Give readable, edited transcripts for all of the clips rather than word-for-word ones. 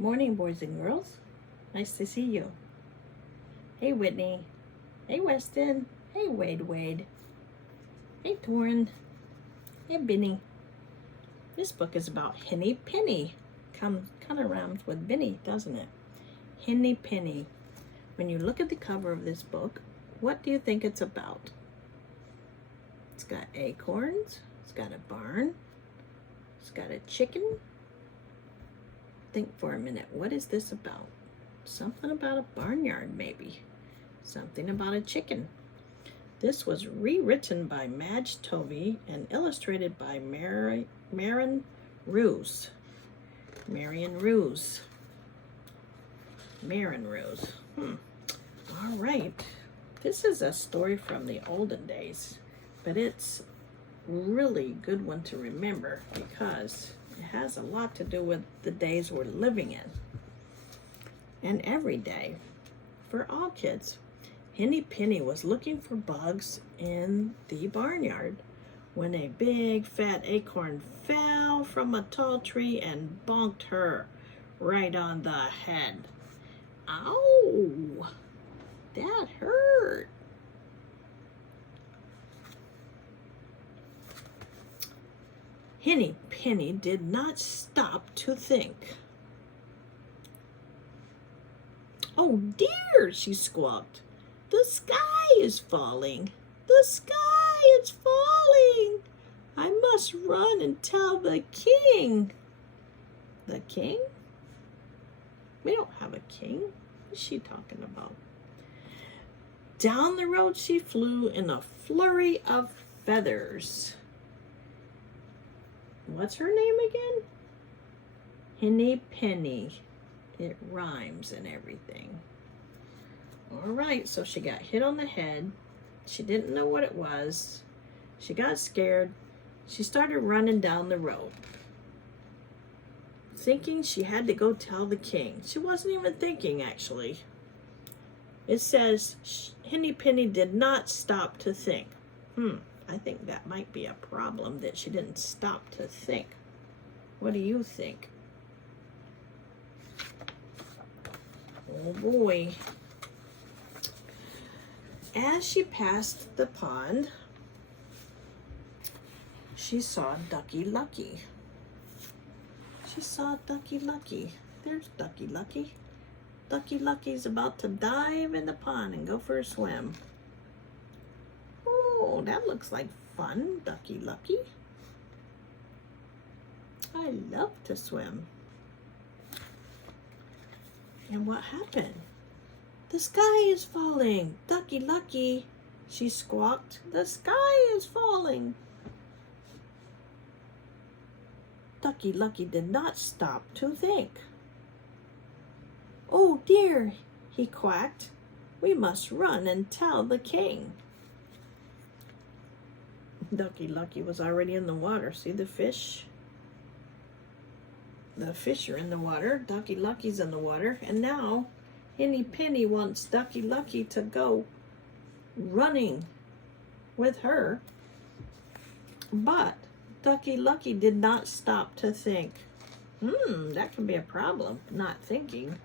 Morning, boys and girls. Nice to see you. Hey, Whitney. Hey, Weston. Hey, Wade. Hey, Torin. Hey, Benny. This book is about Henny Penny. Kind of rhymes with Benny, doesn't it? Henny Penny. When you look at the cover of this book, what do you think it's about? It's got acorns. It's got a barn. It's got a chicken. Think for a minute. What is this about? Something about a barnyard, maybe. Something about a chicken. This was rewritten by Madge Tovey and illustrated by Marion Ruse. All right. This is a story from the olden days, but it's really good one to remember because it has a lot to do with the days we're living in. And every day, for all kids, Henny Penny was looking for bugs in the barnyard when a big fat acorn fell from a tall tree and bonked her right on the head. Ow! That hurt. Henny Penny did not stop to think. "Oh dear," she squawked. "The sky is falling. The sky is falling. I must run and tell the king." The king? We don't have a king. What's she talking about? Down the road she flew in a flurry of feathers. What's her name again? Henny Penny. It rhymes and everything. All right, so she got hit on the head. She didn't know what it was. She got scared. She started running down the road, thinking she had to go tell the king. She wasn't even thinking, actually. It says Henny Penny did not stop to think. I think that might be a problem, that she didn't stop to think. What do you think? Oh boy. As she passed the pond, she saw Ducky Lucky. There's Ducky Lucky. Ducky Lucky's about to dive in the pond and go for a swim. Oh, that looks like fun, Ducky Lucky. I love to swim. And what happened? "The sky is falling, Ducky Lucky," she squawked. "The sky is falling." Ducky Lucky did not stop to think. "Oh dear," he quacked. "We must run and tell the king." Ducky Lucky was already in the water. See the fish? The fish are in the water. Ducky Lucky's in the water. And now Henny Penny wants Ducky Lucky to go running with her. But Ducky Lucky did not stop to think. That can be a problem, not thinking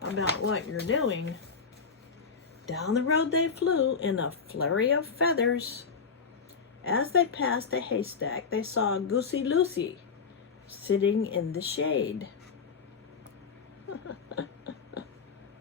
about what you're doing. Down the road they flew in a flurry of feathers. As they passed a haystack, they saw Goosey Lucy sitting in the shade.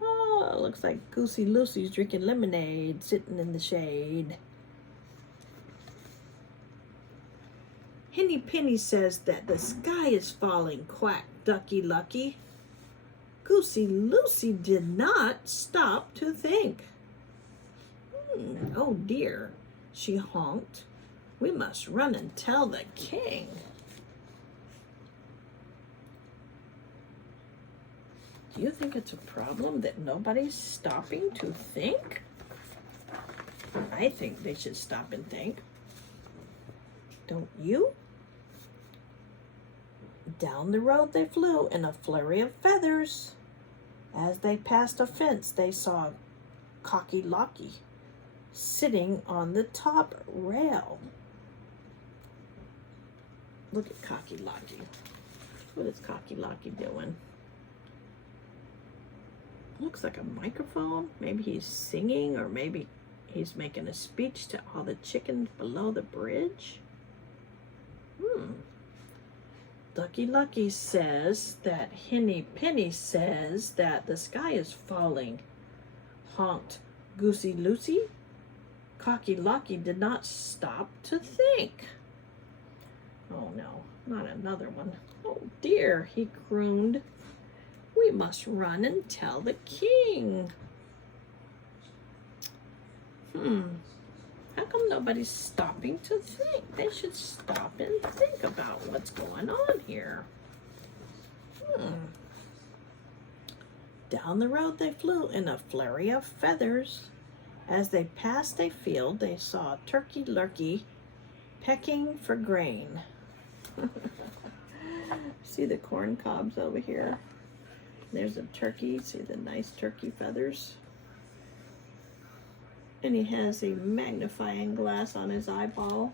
Oh, looks like Goosey Lucy's drinking lemonade, sitting in the shade. "Henny Penny says that the sky is falling," quacked Ducky Lucky. Goosey Lucy did not stop to think. "Oh dear," she honked. "We must run and tell the king." Do you think it's a problem that nobody's stopping to think? I think they should stop and think. Don't you? Down the road they flew in a flurry of feathers. As they passed a fence, they saw Cocky Locky sitting on the top rail. Look at Cocky Locky. What is Cocky Locky doing? looks like a microphone. Maybe he's singing, or maybe he's making a speech to all the chickens below the bridge. Ducky Lucky says that Henny Penny says that the sky is falling. Honked Goosey Lucy. Cocky Locky did not stop to think. Oh no, not another one. Oh dear, he crooned. We must run and tell the king. How come nobody's stopping to think? They should stop and think about what's going on here. Down the road they flew in a flurry of feathers. As they passed a field, they saw Turkey Lurkey pecking for grain. See the corn cobs over here? There's a turkey. See the nice turkey feathers? And he has a magnifying glass on his eyeball.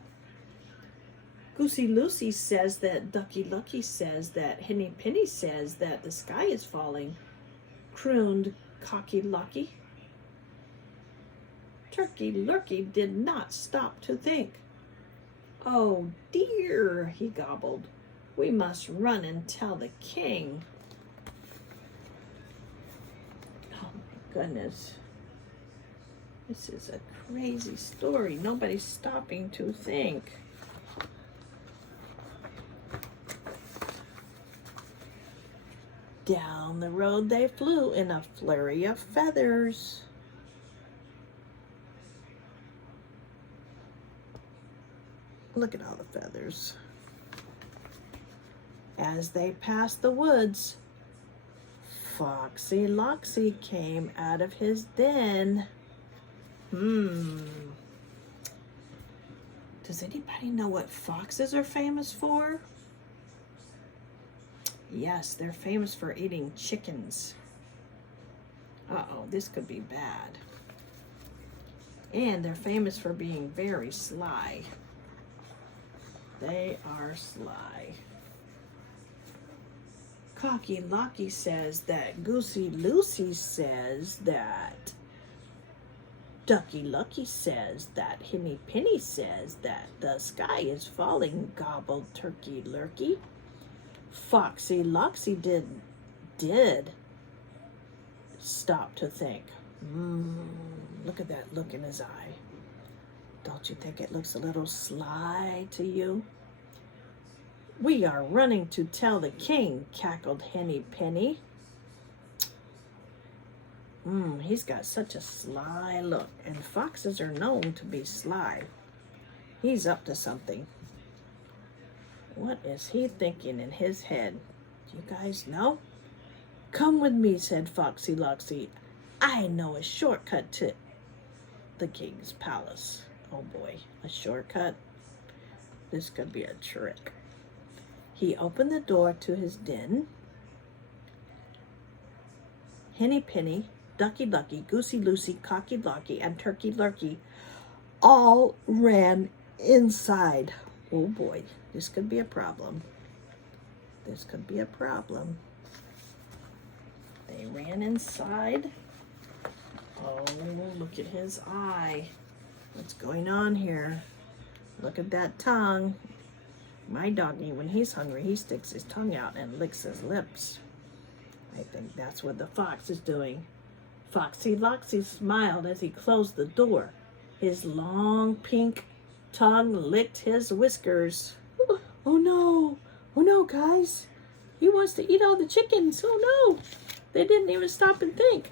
Goosey Lucy says that Ducky Lucky says that Henny Penny says that the sky is falling. Crooned Cocky Locky. Turkey Lurkey did not stop to think. Oh dear, he gobbled. We must run and tell the king. Oh my goodness. This is a crazy story. Nobody's stopping to think. Down the road they flew in a flurry of feathers. Look at all the feathers. As they passed the woods, Foxy Loxy came out of his den. Does anybody know what foxes are famous for? Yes, they're famous for eating chickens. Uh-oh, this could be bad. And they're famous for being very sly. They are sly. Cocky Locky says that Goosey Lucy says that Ducky Lucky says that Henny Penny says that the sky is falling, gobbled Turkey Lurkey. Foxy Loxy did stop to think. Look at that look in his eye. Don't you think it looks a little sly to you? We are running to tell the king, cackled Henny Penny. He's got such a sly look, and foxes are known to be sly. He's up to something. What is he thinking in his head? Do you guys know? Come with me, said Foxy Loxy. I know a shortcut to the king's palace. Oh boy, a shortcut? This could be a trick. He opened the door to his den. Henny Penny, Ducky Lucky, Goosey Lucy, Cocky Locky, and Turkey Lurkey all ran inside. Oh boy, this could be a problem. This could be a problem. They ran inside. Oh, look at his eye. What's going on here? Look at that tongue. My doggy, when he's hungry, he sticks his tongue out and licks his lips. I think that's what the fox is doing. Foxy Loxy smiled as he closed the door. His long pink tongue licked his whiskers. Oh no, guys. He wants to eat all the chickens. Oh no. They didn't even stop and think.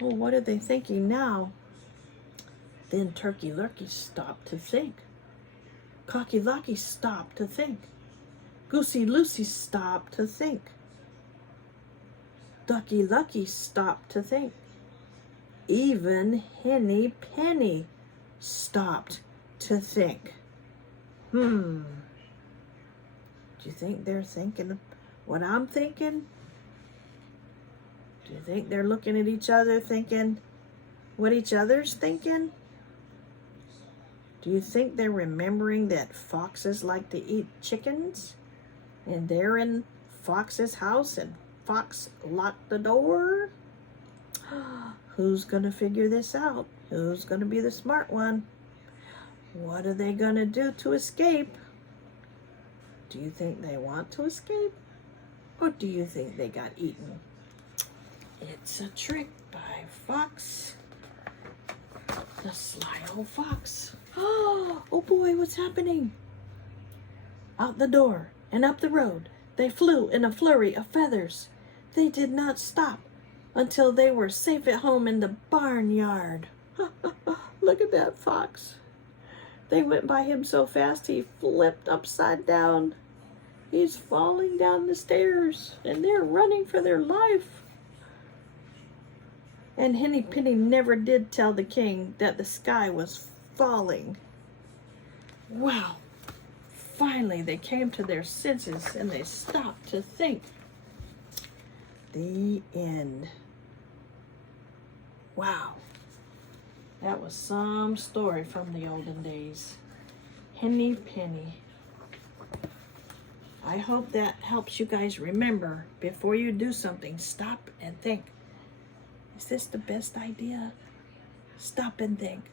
Oh, what are they thinking now? Then Turkey Lurkey stopped to think. Cocky Locky stopped to think. Goosey Lucy stopped to think. Ducky Lucky stopped to think. Even Henny Penny stopped to think. Do you think they're thinking what I'm thinking? Do you think they're looking at each other thinking what each other's thinking? Do you think they're remembering that foxes like to eat chickens? And they're in Fox's house and Fox locked the door? Who's gonna figure this out? Who's gonna be the smart one? What are they gonna do to escape? Do you think they want to escape? Or do you think they got eaten? It's a trick by Fox. The sly old fox. Oh boy, what's happening? Out the door and up the road, they flew in a flurry of feathers. They did not stop until they were safe at home in the barnyard. Look at that fox. They went by him so fast he flipped upside down. He's falling down the stairs and they're running for their life. And Henny Penny never did tell the king that the sky was falling. Wow. Finally, they came to their senses and they stopped to think. The end. Wow. That was some story from the olden days. Henny Penny. I hope that helps you guys remember, before you do something, stop and think. Is this the best idea? Stop and think.